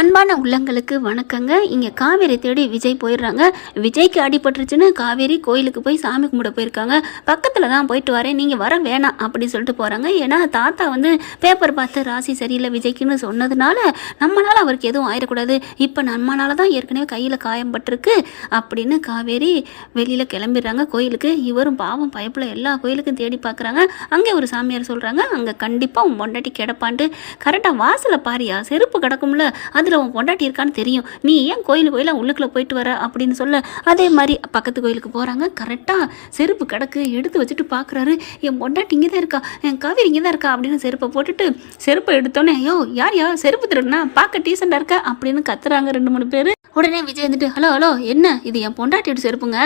அன்பான உள்ளங்களுக்கு வணக்கங்க. இங்கே காவேரி தேடி விஜய் போயிடுறாங்க. விஜய்க்கு அடிபட்டுருச்சுன்னு காவேரி கோயிலுக்கு போய் சாமி கும்பிட போயிருக்காங்க. பக்கத்தில் தான் போயிட்டு வரேன், நீங்கள் வர வேணாம் அப்படின்னு சொல்லிட்டு போகிறாங்க. ஏன்னா தாத்தா பேப்பர் பார்த்து ராசி சரியில்லை விஜய்க்குன்னு சொன்னதுனால நம்மளால் அவருக்கு எதுவும் ஆயிடக்கூடாது, இப்போ நம்மளால தான் ஏற்கனவே கையில் காயம் பட்டிருக்கு அப்படின்னு காவேரி வெளியில் கிளம்பிடுறாங்க கோயிலுக்கு. இவரும் பாவம் பயப்பில் எல்லா கோயிலுக்கும் தேடி பார்க்குறாங்க. அங்கே ஒரு சாமியார் சொல்கிறாங்க, அங்கே கண்டிப்பாக உன் பொண்டாட்டி கிடப்பான்ட்டு. கரெக்டாக வாசலை பாரியா, செருப்பு கிடக்கும்ல, அதில் உன் பொண்டாட்டி இருக்கான்னு தெரியும், நீ ஏன் கோயிலாக உள்ளுக்குள்ளே போயிட்டு வர அப்படின்னு சொல்ல, அதே மாதிரி பக்கத்து கோயிலுக்கு போகிறாங்க. கரெக்டாக செருப்பு கிடக்கு, எடுத்து வச்சுட்டு பார்க்குறாரு, என் பொண்டாட்டி இங்கே தான் இருக்கா, என் காவேரி இங்கே தான் இருக்கா அப்படின்னு செருப்பை போட்டுட்டு செருப்பை எடுத்தோன்னே, ஐயோ யார் செருப்பு திருடுனா, பார்க்க டீசெண்டாக இருக்கா அப்படின்னு கத்துறாங்க 2-3 பேர். உடனே விஜய் வந்துட்டு, ஹலோ என்ன இது என் பொண்டாட்டியோட செருப்புங்க,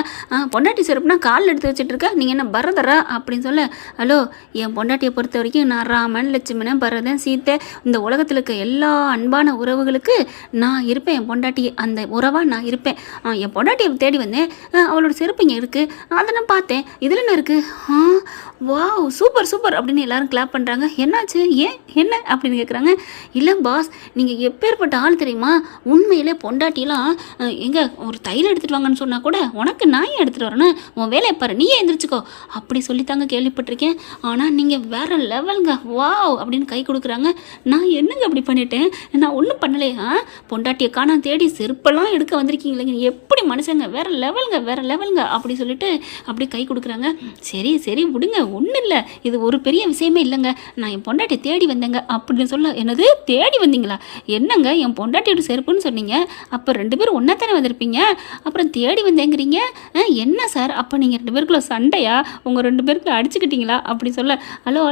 பொண்டாட்டி செருப்புனா காலில் எடுத்து வச்சுட்டு இருக்க, நீங்கள் என்ன பரதரா அப்படின்னு சொல்ல, ஹலோ என் பொண்டாட்டியை பொறுத்த வரைக்கும் நான் ராமன் லட்சுமணன் பரதன் சீத்தை, இந்த உலகத்தில் இருக்க எல்லா அன்பான உறவுகளுக்கு நான் இருப்பேன், என் பொண்டாட்டி அந்த உறவாக நான் இருப்பேன். என் பொண்டாட்டியை தேடி வந்தேன், அவளோட செருப்பு இங்கே இருக்குது, அதை நான் பார்த்தேன், இதில் என்ன இருக்குது, வாவ் சூப்பர் சூப்பர் அப்படின்னு எல்லாரும் கிளாப் பண்ணுறாங்க. என்னாச்சு, ஏன் என்ன அப்படின்னு கேட்குறாங்க. இல்லை பாஸ், நீங்கள் எப்பேற்பட்ட ஆள் தெரியுமா, உண்மையிலே பொண்டாட்டியெல்லாம் எங்கே ஒரு தைலம் எடுத்துகிட்டு வாங்கன்னு சொன்னால் கூட உனக்கு நான் ஏன் எடுத்துகிட்டு வரேன்னு, உன் வேலையை பாரு, நீயே எந்திரிச்சிக்கோ அப்படி சொல்லித்தாங்க கேள்விப்பட்டிருக்கேன். ஆனால் நீங்கள் வேறு லெவலுங்க, வாவ் அப்படின்னு கை கொடுக்குறாங்க. நான் என்னங்க அப்படி பண்ணிட்டேன், நான் ஒன்றும் பண்ணலையா, பொண்டாட்டியை காணாம தேடி செருப்பெல்லாம் எடுக்க வந்திருக்கீங்களேங்க, எப்படி மனுஷங்க, வேறு லெவலுங்க அப்படி சொல்லிட்டு அப்படி கை கொடுக்குறாங்க. சரி சரி விடுங்க, ஒன்றும் இல்லை, இது ஒரு பெரிய விஷயமே இல்லைங்க, நான் என் பொண்டாட்டி தேடி வந்தேங்க அப்படின்னு சொல்ல. என்னது தேடி வந்தீங்களா, என்னங்க என் பொண்டாட்டியோட செருப்புன்னு சொன்னீங்க, அப்போ 2 பேரும் ஒன்றா தானே வந்திருப்பீங்க, அப்புறம் தேடி வந்தேங்கிறீங்க, என்ன சார் அப்போ நீங்கள் 2 பேருக்குள்ள சண்டையா, உங்கள் 2 பேருக்குள்ள அடிச்சுக்கிட்டீங்களா அப்படி சொல்ல. ஹலோ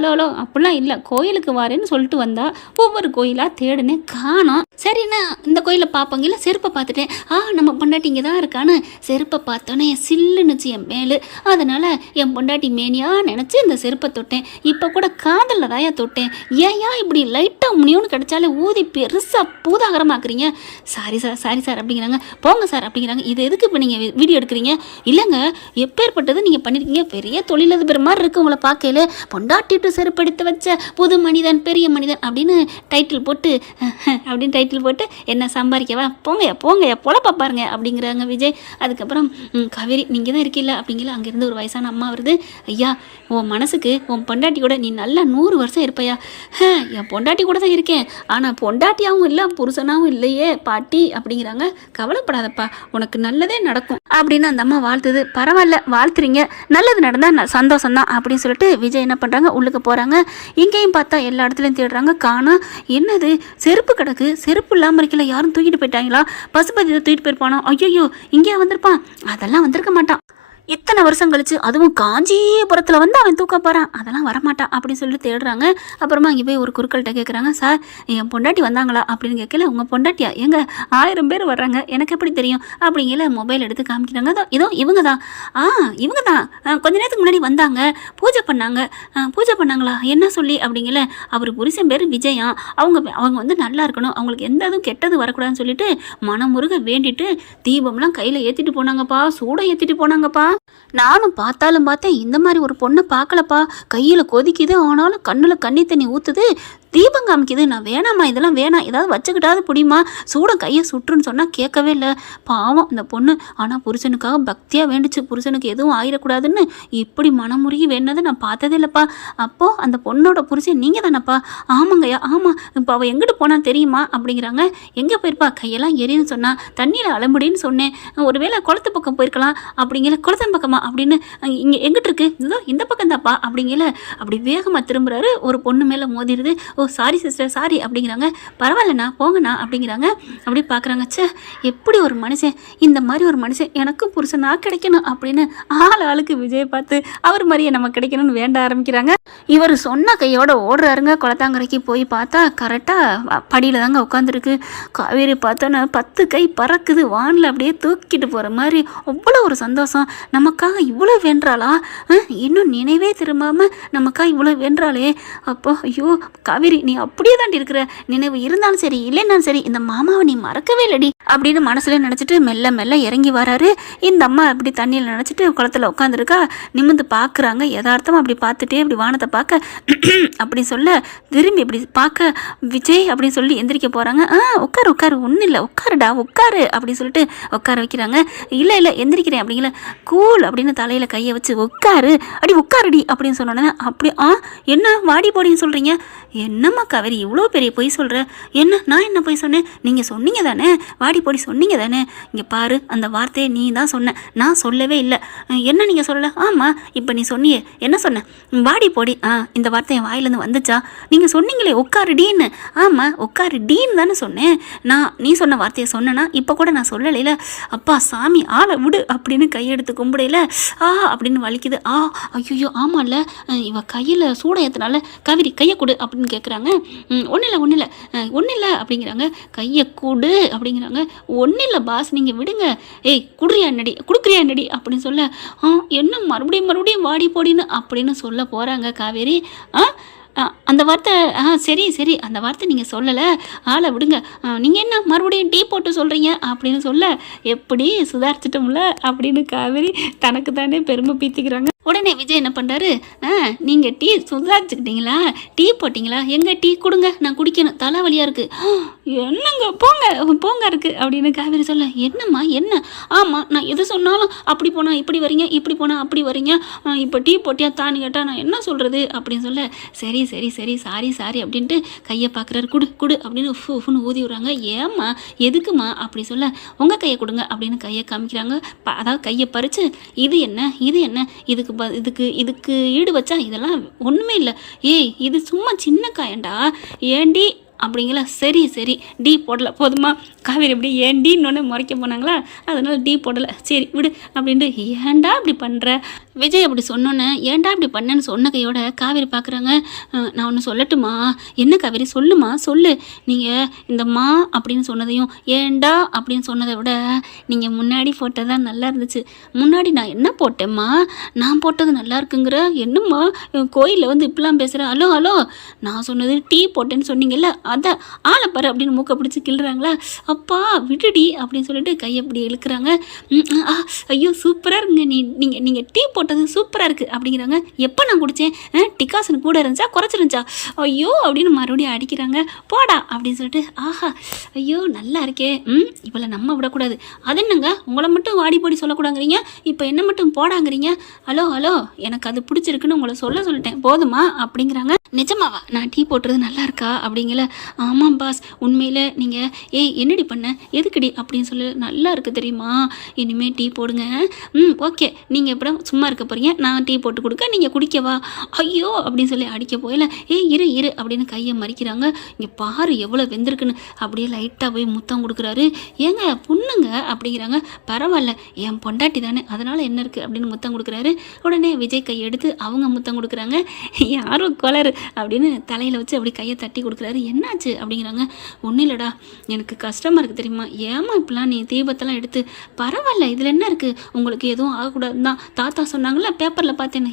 அப்படிலாம் இல்லை, கோயிலுக்கு வரேன்னு சொல்லிட்டு வந்தா ஒவ்வொரு கோயிலாக தேடுனே காணோம், சரிண்ணா இந்த கோயிலில் பார்ப்போங்க, இல்லை செருப்பை பார்த்துட்டேன், நம்ம பொண்டாட்டி இங்கே தான் இருக்கான்னு செருப்பை பார்த்தோன்னே சில்லுன்னுச்சு என் மேலு, அதனால் என் பொண்டாட்டி மேனியா நினச்சி இந்த செருப்பை தொட்டேன், இப்போ கூட காதலில் தாயா தொட்டேன், ஏயா இப்படி லைட்டாக முனியோன்னு கிடச்சாலே ஊதி பெருசாக பூதாகரமாக்குறீங்க, சாரி சார் அப்படிங்கிறாங்க. போங்க சார் அப்படிங்கிறாங்க. இது எதுக்கு இப்போ நீங்கள் வீடியோ எடுக்கிறீங்க, இல்லைங்க எப்பேற்பட்டது நீங்கள் பண்ணியிருக்கீங்க, பெரிய தொழிலதிபர் மாதிரி இருக்குது உங்களை பார்க்கல, பொண்டாட்டிட்டு செருப்படுத்து வச்ச புது மனிதன் பெரிய மனிதன் அப்படின்னு டைட்டில் போட்டு என்ன சம்பாதிக்கவா, போங்கயா பொழப்பா பாருங்க அப்படிங்கிறாங்க விஜய். அதுக்கப்புறம் காவேரி நீங்கள் தான் இருக்கீல்ல அப்படிங்கிற அங்கேருந்து ஒரு வயசான அம்மா வருது. ஐயா உன் மனசுக்கு உன் பொண்டாட்டி கூட நீ நல்லா 100 வருஷம் இருப்பையா, என் பொண்டாட்டி கூட தான் இருக்கேன், ஆனால் பொண்டாட்டியாகவும் இல்லை புருஷனாகவும் இல்லையே பாட்டி அப்படிங்கிறாங்க. கவலைப்படாதப்பா, உனக்கு நல்லதே நடக்கும் அப்படின்னு அந்த அம்மா வாழ்த்துது. பரவாயில்ல வாழ்த்துறீங்க, நல்லது நடந்தால் சந்தோஷம்தான் அப்படின்னு சொல்லிட்டு விஜய் என்ன பண்ணுறாங்க, உள்ளுக்கு போகிறாங்க. இங்கேயும் பார்த்தா எல்லா இடத்துலையும் தேடுறாங்க, காணோம். என்னது செருப்பு கிடக்கு, செருப்பு இல்லாமல் இருக்கல, யாரும் தூக்கிட்டு போயிட்டாங்களா, பசுபதி தூக்கிட்டு போயிருப்பானோ, ஐயோ இங்கே வந்திருப்பான், அதெல்லாம் வந்திருக்க மாட்டான், இத்தனை வருஷம் கழிச்சு அதுவும் காஞ்சிபுரத்தில் அவன் தூக்க போகிறான், அதெல்லாம் வரமாட்டான் அப்படின்னு சொல்லிட்டு தேடுறாங்க. அப்புறமா இங்கே போய் ஒரு குறுக்கள்கிட்ட கேட்குறாங்க, சார் என் பொண்டாட்டி வந்தாங்களா அப்படின்னு கேட்கல. உங்கள் பொண்டாட்டியா, எங்க 1000 பேர் வர்றாங்க, எனக்கு எப்படி தெரியும் அப்படிங்கிற மொபைல் எடுத்து காமிக்கிறாங்க. இதோ இவங்க தான் கொஞ்ச நேரத்துக்கு முன்னாடி வந்தாங்க, பூஜை பண்ணாங்களா என்ன சொல்லி அப்படிங்கல. அவர் புருஷன் பேர் விஜயா, அவங்க நல்லா இருக்கணும், அவங்களுக்கு எந்த இதுவும் கெட்டது வரக்கூடாதுன்னு சொல்லிட்டு மனமுருக வேண்டிட்டு தீபம்லாம் கையில் ஏற்றிட்டு போனாங்கப்பா, சூடம் ஏற்றிட்டு போனாங்கப்பா. நானும் பார்த்தேன், இந்த மாதிரி ஒரு பொண்ணை பார்க்கலப்பா, கையில் கொதிக்குது, ஆனாலும் கண்ணில் கண்ணி தண்ணி ஊற்றுது, தீபம் காமிக்குது, நான் வேணாம்மா இதெல்லாம் வேணாம், ஏதாவது வச்சுக்கிட்டாது பிடிமா, சூடம் கையை சுற்றுன்னு சொன்னால் கேட்கவே இல்லை, பாவம் இந்த பொண்ணு, ஆனால் புருஷனுக்காக பக்தியாக வேண்டுச்சு, புருஷனுக்கு எதுவும் ஆயிடக்கூடாதுன்னு இப்படி மனமுருகி வேணதை நான் பார்த்ததே இல்லைப்பா. அப்போது அந்த பொண்ணோட புருஷன் நீங்கள் தானப்பா, ஆமாங்கய்யா ஆமாம், இப்போ அவள் எங்கிட்டு போனான்னு தெரியுமா அப்படிங்கிறாங்க. எங்கே போயிருப்பா, கையெல்லாம் எரியுன்னு சொன்னால் தண்ணியில் அலம்புடின்னு சொன்னேன், ஒருவேளை குளத்து பக்கம் போயிருக்கலாம் அப்படிங்கிற, குளத்தன் பக்கமா அப்படின்னு, இங்கே எங்கிட்டு இருக்கு, இதோ இந்த பக்கம் தான்ப்பா அப்படிங்கிற, அப்படி வேகமாக திரும்புறாரு, ஒரு பொண்ணு மேலே மோதிடுது. சாரி சிஸ்டர் சாரி அப்படிங்கிறாங்க. பரவாயில்லண்ணா போங்கண்ணா அப்படிங்கிறாங்க. அப்படி பார்க்குறாங்க, சே எப்படி ஒரு மனுஷன், இந்த மாதிரி ஒரு மனுஷன் எனக்கும் புருஷனா கிடைக்கணும் அப்படின்னு ஆளுக்கு விஜய் பார்த்து அவர் மாதிரியே நம்ம கிடைக்கணும்னு வேண்ட ஆரம்பிக்கிறாங்க. இவர் சொன்ன கையோட ஓடுறாருங்க. குளத்தாங்கரைக்கு போய் பார்த்தா கரெக்டாக படியில் தாங்க உட்காந்துருக்கு. காவேரி பார்த்தோன்னா 10 கை பறக்குது, வானில் அப்படியே தூக்கிட்டு போகிற மாதிரி, அவ்வளோ ஒரு சந்தோஷம். நமக்காக இவ்வளோ வேண்டாளா, இன்னும் நினைவே திரும்பாமல் நமக்காக இவ்வளோ வேண்டாளே, அப்போ ஐயோ காவேரி நீ அப்படியே தாண்டி இருக்கிற, நினைவு இருந்தாலும் சரி இல்லைன்னாலும் சரி இந்த மாமாவை நீ மறக்கவே இல்லடி அப்படின்னு மனசுல நினச்சிட்டு மெல்ல மெல்ல இறங்கி வராரு. இந்த அம்மா அப்படி தண்ணியில் நினச்சிட்டு குளத்துல உட்காந்துருக்கா. நிமிந்து பார்க்குறாங்க. யதார்த்தமாக அப்படி பார்த்துட்டே அப்படி வானத்தை பார்க்க அப்படி சொல்ல திரும்பி இப்படி பார்க்க விஜய் அப்படின்னு சொல்லி எந்திரிக்க போகிறாங்க. உட்காரு உட்காரு, ஒன்றும் இல்லை, உட்காருடா உட்காரு அப்படின்னு சொல்லிட்டு உட்கார வைக்கிறாங்க. இல்லை இல்லை எந்திரிக்கிறேன் அப்படிங்கிற கூல் அப்படின்னு தலையில் கையை வச்சு உட்காரு, அடி உட்காருடி அப்படின்னு சொன்னோன்னே அப்படி என்ன வாடி போடின்னு சொல்கிறீங்க? என்னம்மா காவேரி இவ்வளோ பெரிய பொய் சொல்கிற? என்ன நான் என்ன பொய் சொன்னேன்? நீங்கள் சொன்னீங்க தானே, வாடி போடி சொன்னீங்க தானே. இங்கே பாரு, அந்த வார்த்தையை நீ தான் சொன்ன, நான் சொல்லவே இல்லை. என்ன நீங்கள் சொல்லலை? ஆமாம், இப்போ நீ சொன்னியே, என்ன சொன்ன? வாடி போடி. இந்த வார்த்தை என் வாயிலேருந்து வந்துச்சா? நீங்கள் சொன்னீங்களே உட்காரு டீன்னு. ஆமாம் உட்காரு டீன்னு தானே சொன்னேன். நீ சொன்ன வார்த்தையை சொன்னேன்னா இப்போ கூட நான் சொல்லலைல. அப்பா சாமி ஆளை விடு அப்படின்னு கையெடுத்து கும்பிடையில அப்படின்னு வலிக்குது. ஐயோ ஆமாம்ல, இவ கையில் சூட ஏற்றினால காவேரி கையை கொடு அப்படின்னு கேட்குறாங்க. ஒன்றும் இல்லை அப்படிங்கிறாங்க. கையை கூடு அப்படிங்கிறாங்க. ஒன்றும் இல்லை பாஸ் நீங்கள் விடுங்க. ஏய் கொடுக்குறியா என்னடி அப்படின்னு சொல்ல என்ன மறுபடியும் வாடி போடின்னு அப்படின்னு சொல்ல போகிறாங்க காவேரி. அந்த வார்த்தை சரி அந்த வார்த்தை நீங்கள் சொல்லலை, ஆளை விடுங்க. நீங்கள் என்ன மறுபடியும் டீ போட்டு சொல்கிறீங்க அப்படின்னு சொல்ல எப்படி சுதாரிச்சிட்டோம்ல அப்படின்னு காவேரி தனக்கு தானே பெருமை பீத்திக்கிறாங்க. உடனே விஜய் என்ன பண்ணுறாரு, நீங்கள் டீ சுதாரிச்சுக்கிட்டீங்களா, டீ போட்டிங்களா, எங்கே டீ கொடுங்க நான் குடிக்கணும், தலைவலியாக இருக்குது. என்னங்க போங்க இருக்குது அப்படின்னு காவேரி சொல்ல. என்னம்மா என்ன? ஆமாம் நான் எது சொன்னாலும் அப்படி போனால் இப்படி வரீங்க, இப்படி போனால் அப்படி வரீங்க, இப்போ டீ போட்டியா தான்னு கேட்டால் நான் என்ன சொல்கிறது அப்படின்னு சொல்ல. சரி சாரி அப்படின்ட்டு கையை பார்க்குறாரு. குடு அப்படின்னு ஃபுன்னு ஊதி விடுறாங்க. ஏம்மா எதுக்குமா அப்படி சொல்ல. உங்கள் கையை கொடுங்க அப்படின்னு கையை காமிக்கிறாங்க. அதாவது கையை பறித்து இது என்ன இதுக்கு ஈடு வச்சா இதெல்லாம் ஒன்றுமே இல்லை. ஏய் இது சும்மா சின்ன காயண்டா, ஏண்டி அப்படிங்களா? சரி டீ போடலை போதுமா? காவேரி எப்படி ஏன் டீன்னு முறைக்க போனாங்களா, அதனால் டீ போடலை, சரி விடு அப்படின்ட்டு. ஏன்டா இப்படி பண்ணுற? விஜய் அப்படி சொன்னோன்னே ஏன்டா இப்படி பண்ணேன்னு சொன்ன கையோட காவேரி பார்க்குறாங்க. நான் ஒன்று சொல்லட்டுமா? என்ன காவேரி சொல்லுமா சொல்லு. நீங்கள் இந்த மா அப்படின்னு சொன்னதையும் ஏன்டா அப்படின்னு சொன்னதை விட நீங்கள் முன்னாடி போட்டது தான் நல்லா இருந்துச்சு. முன்னாடி நான் என்ன போட்டேம்மா? நான் போட்டது நல்லா இருக்குங்கிற என்னம்மா கோயிலில் வந்து இப்படிலாம் பேசுகிறேன்? ஹலோ நான் சொன்னது டீ போட்டேன்னு சொன்னீங்கல்ல, அதான் ஆளை பாரு அப்படின்னு மூக்கை பிடிச்சி கிள்ளுறாங்களா. அப்பா விடுடி அப்படின்னு சொல்லிட்டு கையை அப்படி இழுக்கிறாங்க. ஐயோ சூப்பராக இருங்க, நீங்கள் டீ போட்டது சூப்பராக இருக்குது அப்படிங்கிறாங்க. எப்போ நான் குடித்தேன்? டிகாசன் கூட இருந்துச்சா குறைச்சிருந்துச்சா? ஐயோ அப்படின்னு மறுபடியும் அடிக்கிறாங்க. போடா அப்படின்னு சொல்லிட்டு ஐயோ நல்லா இருக்கே. இவளை நம்ம விடக்கூடாது. அது என்னங்க உங்களை மட்டும் வாடி போடி சொல்லக்கூடாங்கிறீங்க, இப்போ என்ன மட்டும் போடாங்கிறீங்க? ஹலோ எனக்கு அது பிடிச்சிருக்குன்னு உங்களை சொல்லிட்டேன் போதுமா அப்படிங்கிறாங்க. நிஜமாவா நான் டீ போட்டுறது நல்லா இருக்கா அப்படிங்கல. ஆமாம் பாஸ் உண்மையில் நீங்கள் என்னடி பண்ண எதுக்குடி அப்படின்னு சொல்லி நல்லா இருக்குது தெரியுமா, இனிமேல் டீ போடுங்க. ஓகே நீங்கள் எப்போ சும்மா இருக்க போகிறீங்க, நான் டீ போட்டு கொடுக்க நீங்கள் குடிக்கவா? ஐயோ அப்படின்னு சொல்லி அடிக்க போயில. இரு அப்படின்னு கையை மறிக்கிறாங்க. இங்கே பாரு எவ்வளோ வெந்திருக்குன்னு அப்படியே லைட்டாக போய் முத்தம் கொடுக்குறாரு. ஏங்க புண்ணுங்க அப்படிங்கிறாங்க. பரவாயில்ல என் பொண்டாட்டி தானே அதனால் என்ன இருக்குது அப்படின்னு முத்தம் கொடுக்குறாரு. உடனே விஜய் கையை எடுத்து அவங்க முத்தம் கொடுக்குறாங்க. யாரும் கொலரு அப்படின்னு தலையில் வச்சு அப்படி கையை தட்டி கொடுக்குறாரு. என்னாச்சு அப்படிங்கிறாங்க. ஒன்றும் இல்லைடா எனக்கு கஷ்டமாக இருக்குது தெரியுமா, ஏமா இப்பெல்லாம் நீ தீபத்தெல்லாம் எடுத்து. பரவாயில்ல இதில் என்ன இருக்குது, உங்களுக்கு எதுவும் ஆகக்கூடாதுன்னு தான் தாத்தா சொன்னாங்களா, பேப்பரில் பார்த்தேன்.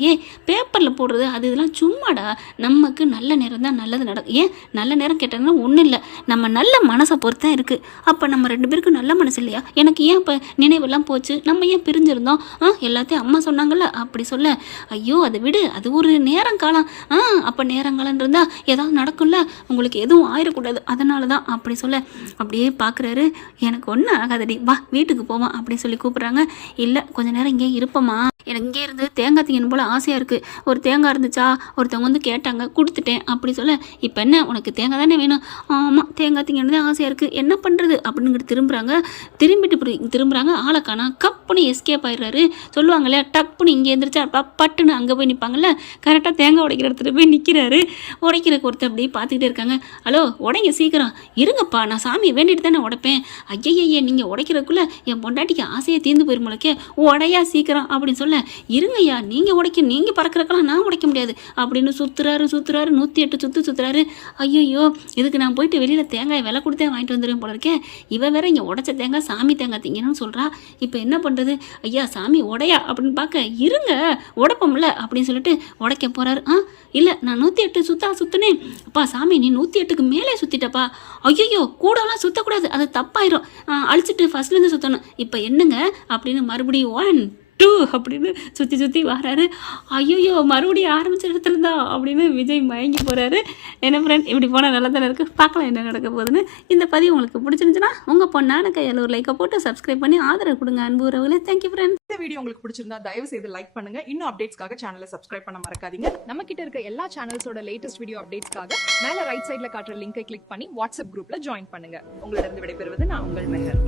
பேப்பரில் போடுறது அது இதெல்லாம் சும்மாடா, நமக்கு நல்ல நேரம் தான் நல்லது நடக்கும். ஏன் நல்ல நேரம் கேட்டதுன்னா ஒன்றும் இல்லை, நம்ம நல்ல மனசை பொறுத்தான் இருக்குது. அப்போ நம்ம 2 பேருக்கும் நல்ல மனசு இல்லையா? எனக்கு ஏன் இப்போ நினைவெல்லாம் போச்சு, நம்ம ஏன் பிரிஞ்சிருந்தோம்? எல்லாத்தையும் அம்மா சொன்னாங்கல்ல அப்படி சொல்ல. ஐயோ அதை விடு, அது ஒரு நேரம் காலம். அப்போ நேரங்காலம் இருந்தால் ஏதாவது நடக்கும்ல, உங்களுக்கு எதுவும் ஆயிடக்கூடாது அதனால தான் அப்படி சொல்ல. அப்படியே பார்க்குறாரு. எனக்கு ஒன்றும் ஆகாதடி வா வீட்டுக்கு போவான் அப்படி சொல்லி கூப்பிட்றாங்க. இல்லை கொஞ்ச நேரம் இங்கே இருப்போமா, எனக்கு இங்கே இருந்து தேங்காய் திங்கன்னு போல் ஆசையாக இருக்குது. ஒரு தேங்காய் இருந்துச்சா, ஒருத்தவங்க வந்து கேட்டாங்க கொடுத்துட்டேன் அப்படி சொல்ல. இப்போ என்ன உனக்கு தேங்காய் தானே வேணும்? ஆமாம் தேங்காய் திங்கன்னு தான் ஆசையாக இருக்குது, என்ன பண்ணுறது அப்படிங்கிட்டு திரும்புகிறாங்க. ஆளை காணா. கப்புன்னு எஸ்கேப் ஆயிடுறாரு. சொல்லுவாங்களே டப்புன்னு இங்கே எழுந்திரிச்சா பட்டுன்னு அங்கே போய் நிற்பாங்கல்ல, கரெக்டாக தேங்காய் உடைக்கிற இடத்துல போய் நிற்கிறாரு. உடைக்கிறக்கு ஒருத்தர் அப்படியே பார்த்துக்கிட்டே இருக்காங்க. ஹலோ உடைங்க சீக்கிரம் இருங்கப்பா, நான் சாமியை வேண்டிட்டு தானே உடைப்பேன். ஐயையே நீங்கள் உடைக்கிறதுக்குள்ளே என் பொண்டாட்டிக்கு ஆசையை தீர்ந்து போயிருமோலக்கே, உடையா சீக்கிரம் அப்படின்னு சொல்ல. இருங்கய்யா, நீங்கள் பறக்கிறக்கெல்லாம் நான் உடைக்க முடியாது அப்படின்னு சுற்றுறாரு 108 சுற்றுறாரு. ஐயோ, இதுக்கு நான் போயிட்டு வெளியில் தேங்காய் விலை கொடுத்தே வாங்கிட்டு வந்துடுவேன் போல இருக்கேன். இவ வேற இங்கே உடைச்ச தேங்காய் சாமி தேங்காய் திங்கணும்னு சொல்கிறா. இப்போ என்ன பண்ணுறது? ஐயா சாமி உடையா அப்படின்னு பார்க்க, இருங்க உடைப்போம்ல அப்படின்னு சொல்லிட்டு உடைக்க போகிறாரு. இல்லை, நான் 108 சுற்றுனேன். அப்பா சாமி, நீ 108க்கு மேலே சுற்றிட்டப்பா. ஐயோ, கூடலாம் சுற்றக்கூடாது, அது தப்பாயிரும், அழிச்சிட்டு ஃபஸ்ட்லேருந்து சுற்றணும். இப்போ என்னங்க அப்படின்னு மறுபடியும் 1 2 அப்படின்னு சுற்றி வராரு. ஐயோ, மறுபடியும் ஆரம்பிச்ச இடத்துல தான் அப்படின்னு விஜய் மயங்கி போகிறாரு. என்ன ஃப்ரெண்ட், இப்படி போனால் நல்லா தானே இருக்குது. பார்க்கலாம் என்ன நடக்க போகுதுன்னு. இந்த பதிவு உங்களுக்கு பிடிச்சிருந்துச்சுன்னா உங்கள் பொண்ணான கையால் ஒரு லைக்கை போட்டு சப்ஸ்கிரைப் பண்ணி ஆதரவு கொடுங்க அன்பு உறவுகளே. Thank you friend. இந்த வீடியோ உங்களுக்கு பிடிச்சிருந்தா தயவு செய்து லைக் பண்ணுங்க. இன்னும் அப்டேட்ஸ்க்காக சேனலை சப்ஸ்கிரைப் பண்ண மறக்காதீங்க. நம்ம கிட்ட இருக்க எல்லா சேனல்ஸோட லேட்டஸ்ட் வீடியோ அப்டேட்ஸ்க்காக மேல ரைட் சைடுல காட்டுற லிங்கை கிளிக் பண்ணி வாட்ஸ்அப் குரூப்ல ஜாயின் பண்ணுங்க. உங்களிடம் விடைபெறுவது நான் உங்கள் மெஹர்.